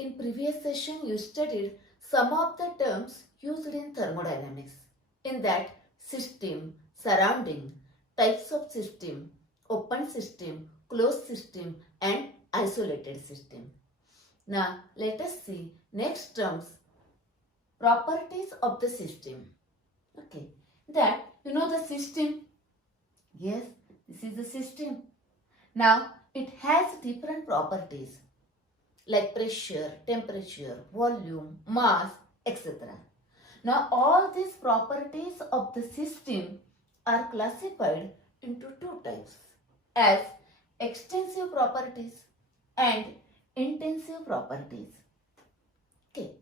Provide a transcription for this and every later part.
In previous session, you studied some of the terms used in thermodynamics. In that, system, surrounding, types of system, open system, closed system and isolated system. Now, let us see next terms, properties of the system. Okay, that you know the system. Yes, this is the system. Now, it has different properties like pressure, temperature, volume, mass, etc. Now, all these properties of the system are classified into two types as extensive properties and intensive properties. Okay.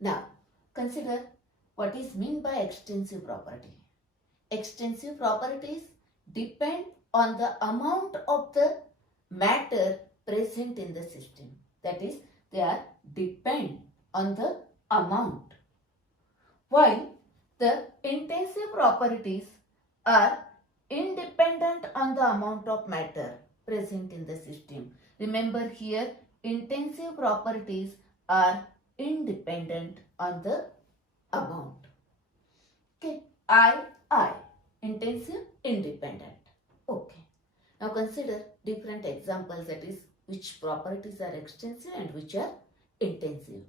Now, consider what is meant by extensive property. Extensive properties depend on the amount of the matter present in the system. That is, they are depend on the amount. While the intensive properties are independent on the amount of matter present in the system. Remember here, intensive properties are independent on the amount. Okay, I, intensive, independent. Okay. Now consider different examples, that is which properties are extensive and which are intensive.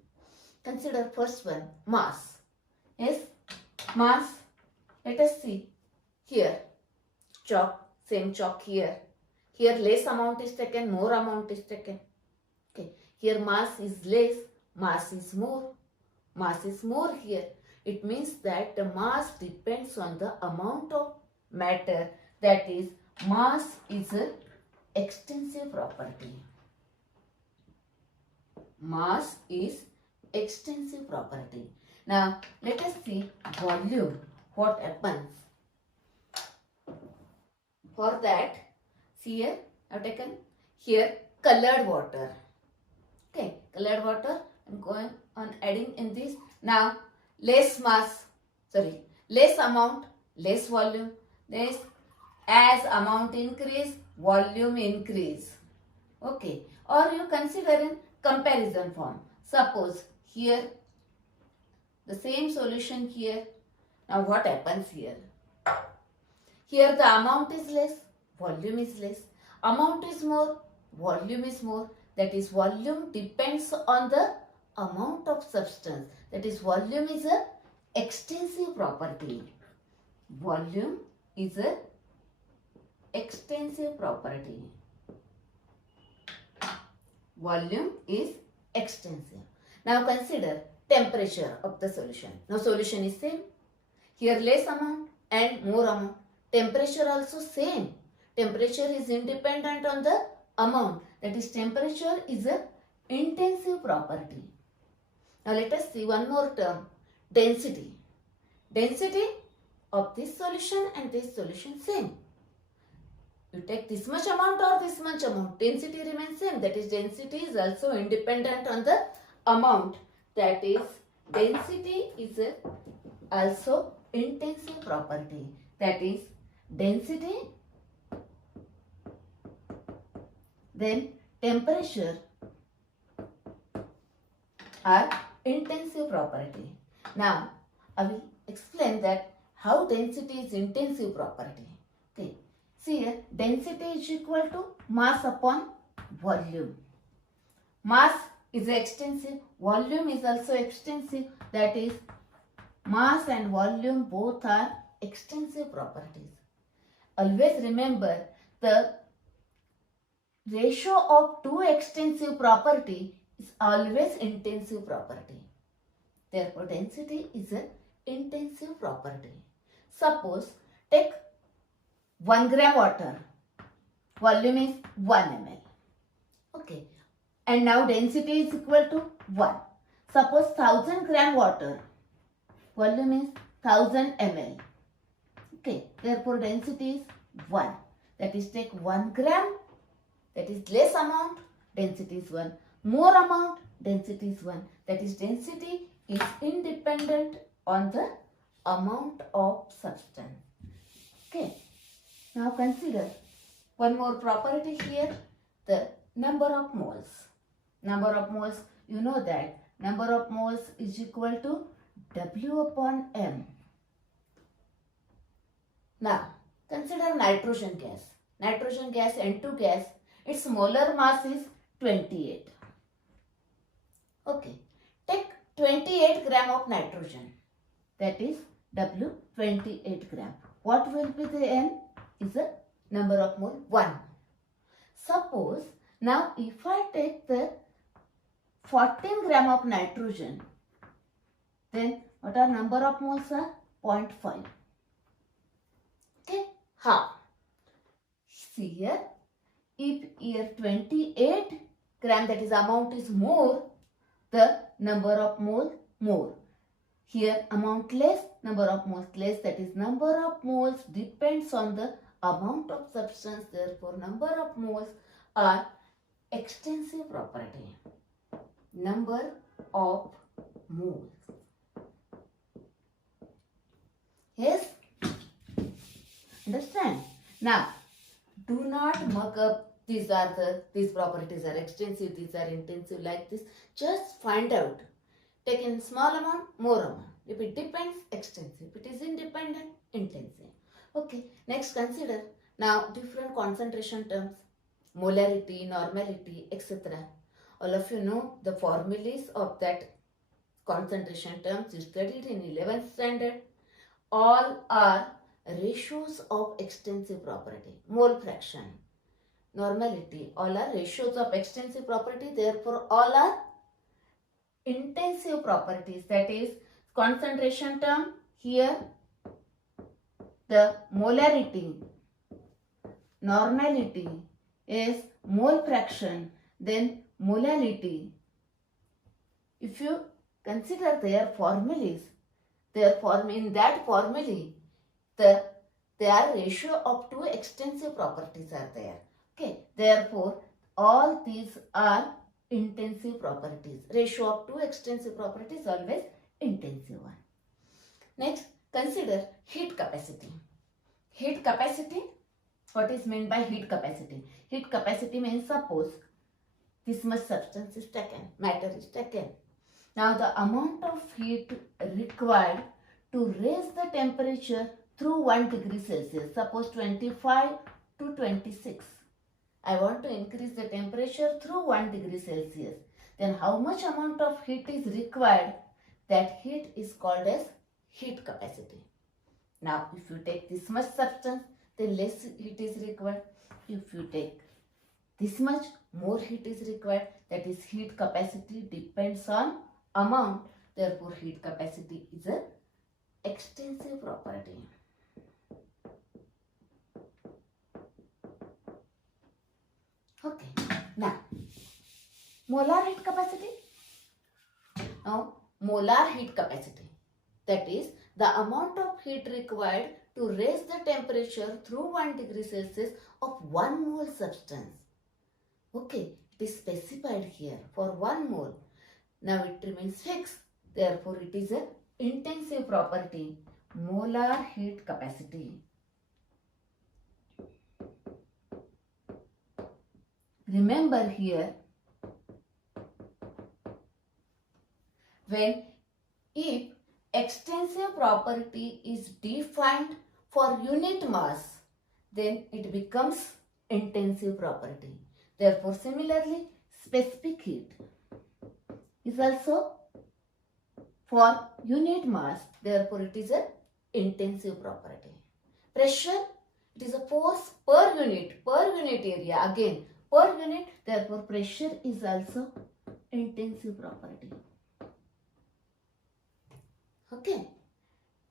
Consider first one, mass. Yes, mass. Let us see here. Chalk, same chalk here. Here less amount is taken, more amount is taken. Okay, here mass is less, mass is more. Mass is more here. It means that the mass depends on the amount of matter, that is mass is a extensive property. Mass is extensive property. Now let us see volume. What happens? For that, see here, I have taken here colored water. Okay, colored water. I am going on adding in this. Now less mass, less amount, less volume. This, as amount increase, volume increase. Okay, or you consider in comparison form. Suppose here the same solution here. Now what happens here? Here the amount is less, volume is less. Amount is more, volume is more. That is, volume depends on the amount of substance. That is, volume is a extensive property. Volume is a extensive property. Volume is extensive. Now consider temperature of the solution. Now solution is same. Here less amount and more amount. Temperature also same. Temperature is independent on the amount. That is, temperature is a intensive property. Now let us see one more term, density. Density of this solution and this solution same. You take this much amount or this much amount, density remains same. That is, density is also independent on the amount. That is, density is also intensive property. That is, density, then temperature are intensive property. Now, I will explain that how density is intensive property. Okay. See here, density is equal to mass upon volume. Mass is extensive, volume is also extensive. That is, mass and volume both are extensive properties. Always remember, the ratio of two extensive property is always intensive property. Therefore, density is an intensive property. Suppose, take 1 gram water. Volume is 1 ml. Okay. And now density is equal to 1. Suppose 1000 gram water. Volume is 1000 ml. Okay. Therefore, density is 1. That is, take 1 gram. That is less amount. Density is 1. More amount. Density is 1. That is, density is independent on the amount of substance. Okay. Now consider one more property here, the number of moles. Number of moles you know that number of moles is equal to W upon M. Now, consider nitrogen gas. Nitrogen gas, N2 gas, its molar mass is 28. Okay, take 28 gram of nitrogen. That is W 28 gram. What will be the N? Is the number of mole 1. Suppose now if I take the 14 gram of nitrogen, then what are number of moles are? 0.5. Okay, how? See here, if here 28 gram, that is amount is more, the number of mole more. Here amount less, number of moles less, that is number of moles depends on the amount of substance, therefore number of moles are extensive property. Number of moles. Yes? Understand? Now, do not mug up these properties are extensive, these are intensive like this. Just find out. Take in small amount, more amount. If it depends, extensive. If it is independent, intensive. Okay, next consider now different concentration terms, molarity, normality, etc. All of you know the formulas of that concentration terms you studied in 11th standard. All are ratios of extensive property. Mole fraction, normality, all are ratios of extensive property, therefore all are intensive properties. That is concentration term, here the molarity, normality is mole fraction, then molality. If you consider their formulas, in that formula, their ratio of two extensive properties are there. Okay, therefore all these are intensive properties. Ratio of two extensive properties always intensive one. Next, consider heat capacity. Heat capacity, what is meant by heat capacity? Heat capacity means suppose this much substance is taken, matter is taken. Now the amount of heat required to raise the temperature through 1 degree Celsius, suppose 25 to 26. I want to increase the temperature through 1 degree Celsius. Then how much amount of heat is required? That heat is called as heat capacity. Now if you take this much substance, then less heat is required. If you take this much, more heat is required. That is heat capacity depends on amount. Therefore heat capacity is a extensive property. Okay, now molar heat capacity. Now molar heat capacity, that is the amount of heat required to raise the temperature through 1 degree Celsius of 1 mole substance. Okay, it is specified here for 1 mole. Now it remains fixed. Therefore it is a intensive property, molar heat capacity. Remember here, if extensive property is defined for unit mass, then it becomes intensive property. Therefore, similarly, specific heat is also for unit mass. Therefore, it is an intensive property. Pressure, it is a force per unit area. Again, per unit. Therefore, pressure is also intensive property. Okay.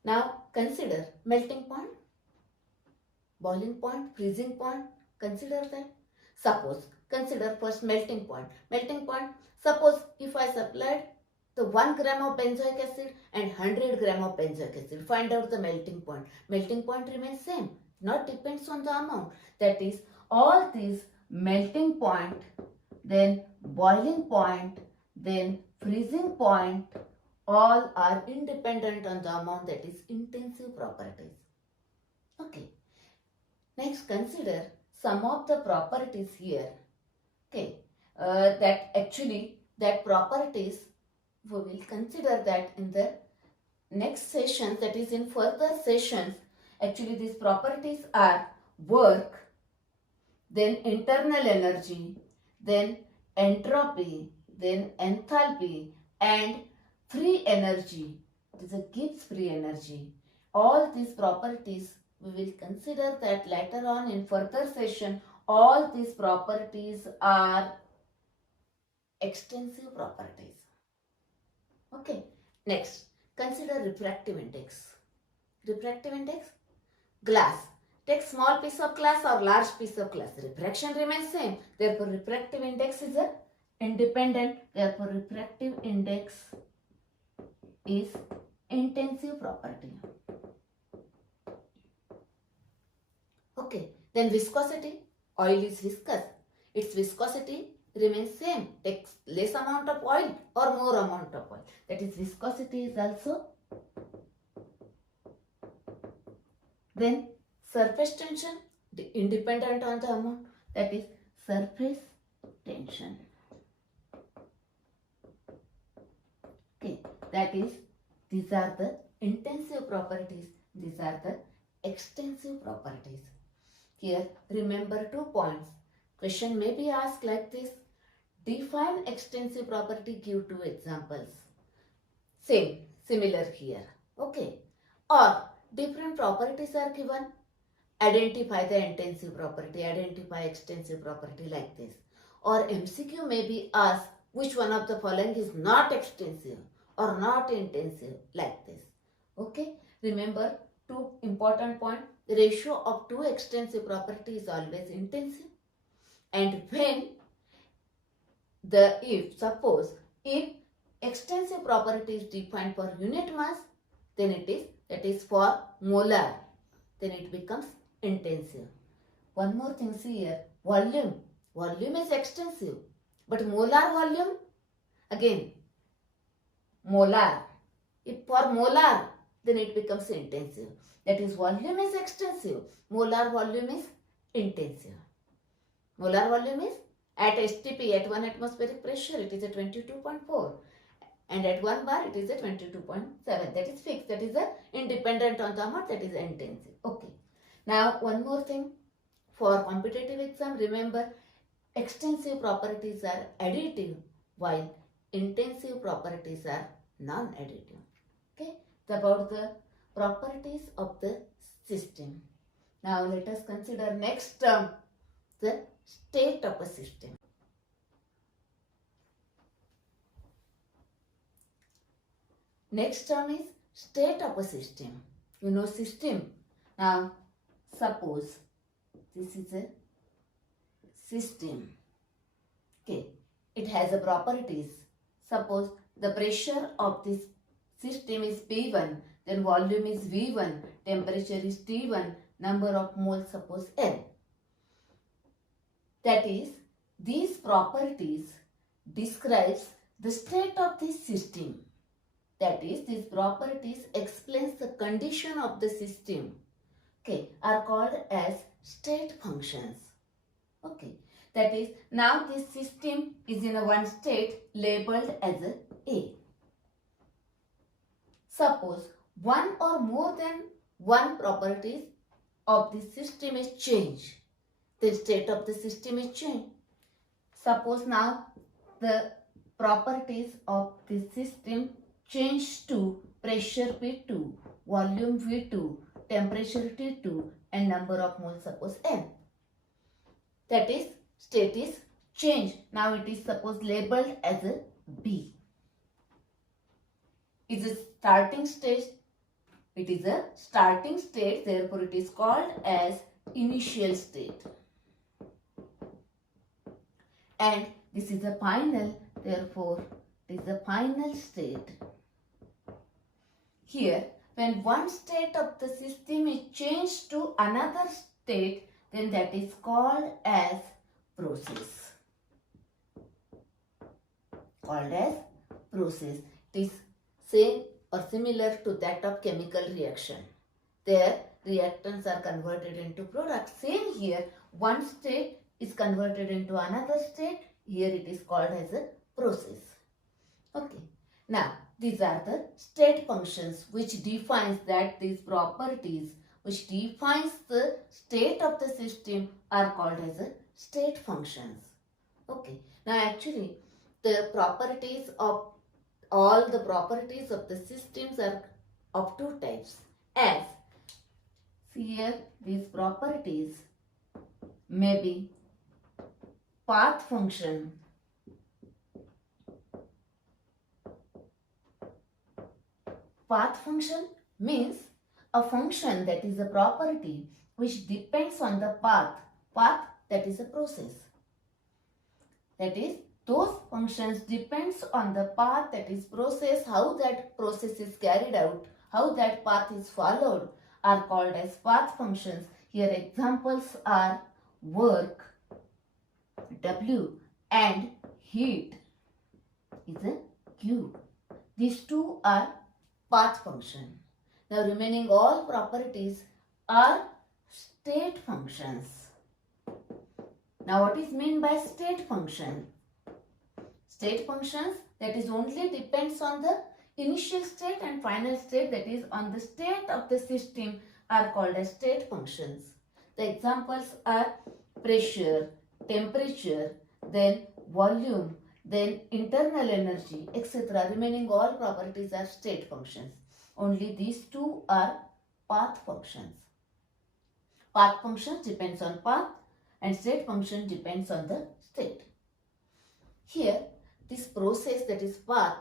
Now consider melting point, boiling point, freezing point. Consider that. Suppose, consider first melting point. Melting point, suppose if I supplied the 1 gram of benzoic acid and 100 gram of benzoic acid, find out the melting point. Melting point remains same, not depends on the amount. That is, all these melting point, then boiling point, then freezing point, all are independent on the amount, that is intensive properties. Okay. Next, consider some of the properties here. Okay. That actually that properties, we will consider that in the next session, that is in further sessions. Actually, these properties are work, then internal energy, then entropy, then enthalpy, and free energy. It is a Gibbs free energy. All these properties we will consider that later on in further session. All these properties are extensive properties. Okay. Next, consider refractive index. Refractive index, glass. Take small piece of glass or large piece of glass. Refraction remains same. Therefore, refractive index is a independent. Therefore, refractive index is intensive property. Okay. Then viscosity. Oil is viscous. Its viscosity remains same. Takes less amount of oil or more amount of oil. That is, viscosity is also. Then surface tension, independent on the amount, that is surface tension. Okay, that is, these are the intensive properties, these are the extensive properties. Here, remember 2 points. Question may be asked like this: define extensive property, give 2 examples. Similar here. Okay. Or different properties are given. Identify the intensive property, identify extensive property, like this. Or MCQ may be asked which one of the following is not extensive or not intensive, like this. Okay. Remember 2 important points. The ratio of 2 extensive properties is always intensive. And when suppose if extensive property is defined for unit mass, then that is for molar, then it becomes intensive. One more thing, see here, volume. Volume is extensive, but molar volume, again, molar. If for molar, then it becomes intensive. That is, volume is extensive, molar volume is intensive. Molar volume is at STP, at 1 atmospheric pressure, it is a 22.4. And at 1 bar, it is a 22.7. That is fixed. That is a independent on the amount. That is intensive. Okay. Now, one more thing. For competitive exam, remember, extensive properties are additive, while intensive properties are non-additive. Okay. It's about the properties of the system. Now, let us consider next term, the state of a system. Next term is state of a system. You know system. Now, suppose this is a system. Okay. It has a properties. Suppose the pressure of this system is P1, then volume is V1, temperature is T1, number of moles suppose L. That is, these properties describes the state of this system. That is, these properties explains the condition of the system. Okay, are called as state functions. Okay, that is, now this system is in a one state labeled as A. Suppose one or more than one properties of the system is changed, the state of the system is changed. Suppose now the properties of the system change to pressure P2, volume V2, temperature T2 and number of moles suppose N. That is, state is changed. Now it is suppose labeled as a B. Is a starting stage. It is a starting state, therefore it is called as initial state. And this is a final, therefore it is a final state. Here, when one state of the system is changed to another state, then that is called as process. Called as process. It is same or similar to that of chemical reaction. There, reactants are converted into products. Same here, one state is converted into another state. Here it is called as a process. Okay. Now, these are the state functions which defines that these properties which defines the state of the system are called as a state functions. Okay. Now, actually, the properties of all the properties of the systems are of two types. As here, these properties may be path function. Path function means a function that is a property which depends on the path. Path, that is a process. That is, those functions depends on the path, that is process, how that process is carried out, how that path is followed are called as path functions. Here examples are work, W, and heat is a Q. These two are path function. Now remaining all properties are state functions. Now what is meant by state function? State functions, that is only depends on the initial state and final state, that is on the state of the system, are called as state functions. The examples are pressure, temperature, then volume, then internal energy, etc. Remaining all properties are state functions. Only these two are path functions. Path function depends on path and state function depends on the state. Here, this process, that is path,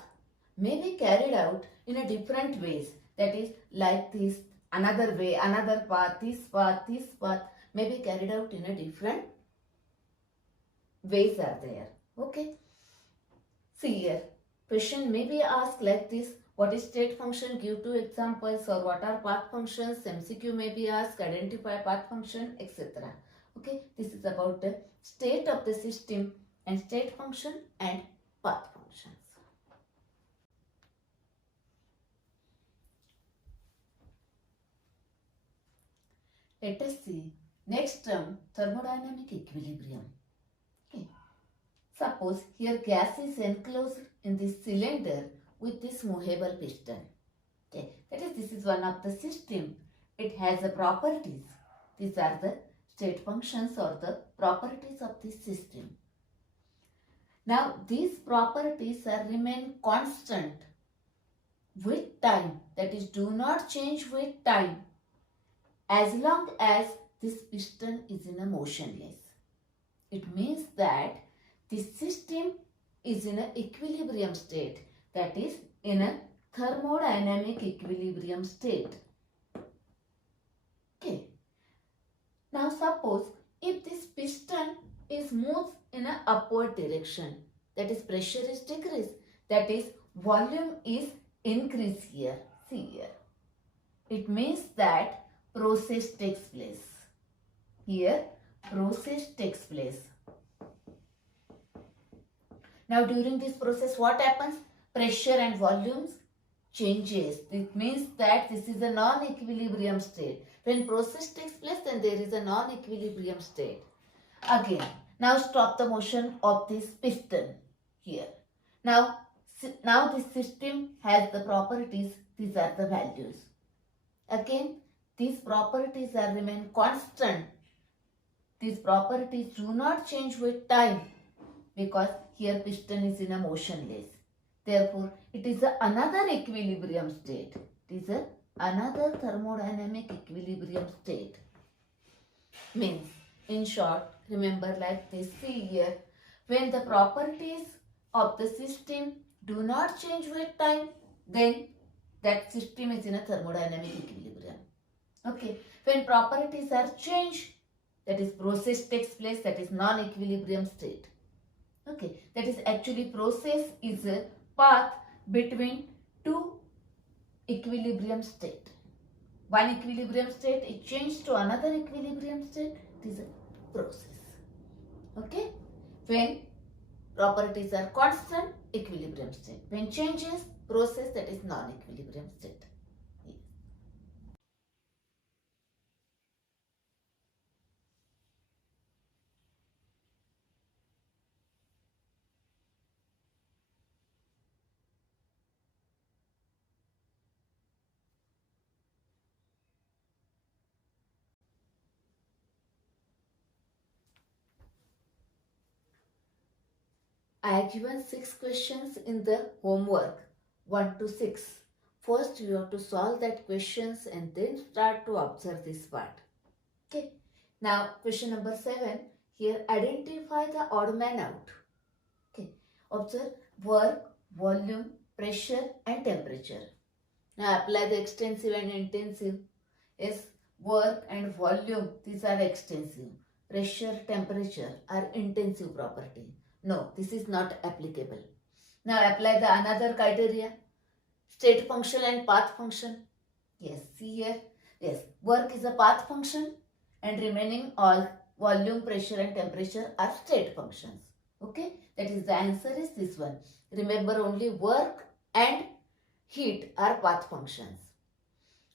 may be carried out in a different ways. That is like this, another way, another path, this path may be carried out in a different ways are there. Okay. See here, question may be asked like this: what is state function? Give two examples. Or what are path functions? MCQ may be asked. Identify path function, etc. Okay, this is about the state of the system and state function and path functions. Let us see next term, thermodynamic equilibrium. Okay. Suppose here gas is enclosed in this cylinder with this movable piston. Okay. That is, this is one of the system. It has the properties. These are the state functions or the properties of this system. Now these properties are remain constant with time. That is, do not change with time as long as this piston is in a motionless. It means that this system is in an equilibrium state, that is in a thermodynamic equilibrium state. Okay. Now suppose if this piston is moved in an upward direction, that is pressure is decreased, that is volume is increased here. See here. It means that process takes place. Here process takes place. Now during this process what happens? Pressure and volumes changes. It means that this is a non-equilibrium state. When process takes place, then there is a non-equilibrium state. Again, now stop the motion of this piston here. Now this system has the properties. These are the values. Again, these properties are remain constant. These properties do not change with time because here piston is in a motionless. Therefore, it is another equilibrium state. It is another thermodynamic equilibrium state. Means, in short, remember like this. See here, when the properties of the system do not change with time, then that system is in a thermodynamic equilibrium. Okay. When properties are changed, that is process takes place, that is non-equilibrium state. Okay. That is actually process is a path between two equilibrium state. One equilibrium state is changed to another equilibrium state. It is a process. Okay. When properties are constant, equilibrium state. When changes, process, that is non-equilibrium state. I have given 6 questions in the homework 1 to 6. First you have to solve that questions and then start to observe this part. Okay. Now question number 7. Here identify the odd man out. Okay. Observe work, volume, pressure and temperature. Now apply the extensive and intensive. Yes, work and volume, these are extensive. Pressure, temperature are intensive property. No, this is not applicable. Now apply the another criteria. State function and path function. Yes, see here. Yes, work is a path function and remaining all volume, pressure and temperature are state functions. Okay, that is the answer is this one. Remember only work and heat are path functions.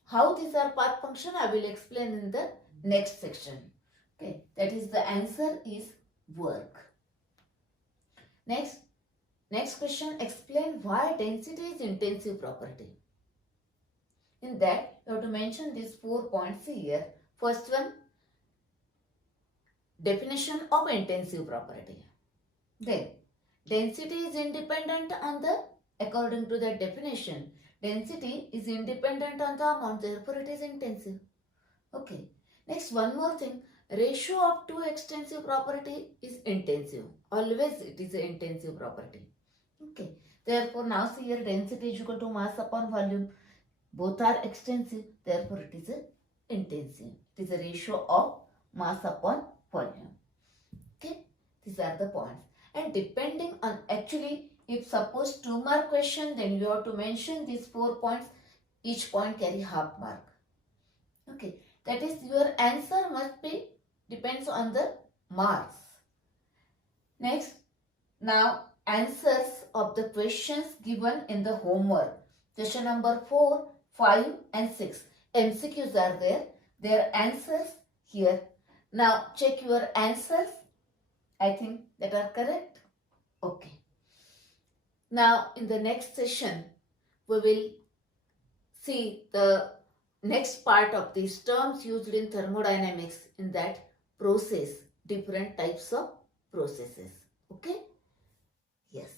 How these are path function I will explain in the next section. Okay, that is the answer is work. Next question, explain why density is intensive property. In that you have to mention these 4 points here. First one, definition of intensive property. Then density is independent on the, according to that definition, density is independent on the amount, therefore it is intensive. Okay. Next, one more thing, ratio of two extensive property is intensive. Always it is an intensive property. Okay. Therefore, now see here density is equal to mass upon volume. Both are extensive. Therefore, it is a intensive. It is a ratio of mass upon volume. Okay. These are the points. And depending on, actually, if suppose 2 mark question, then you have to mention these 4 points. Each point carry half mark. Okay. That is, your answer must be, depends on the marks. Next, now answers of the questions given in the homework. Question number 4, 5 and 6. MCQs are there. Their answers here. Now check your answers. I think that are correct. Okay. Now in the next session, we will see the next part of these terms used in thermodynamics, in that process, different types of processes. Okay? Yes.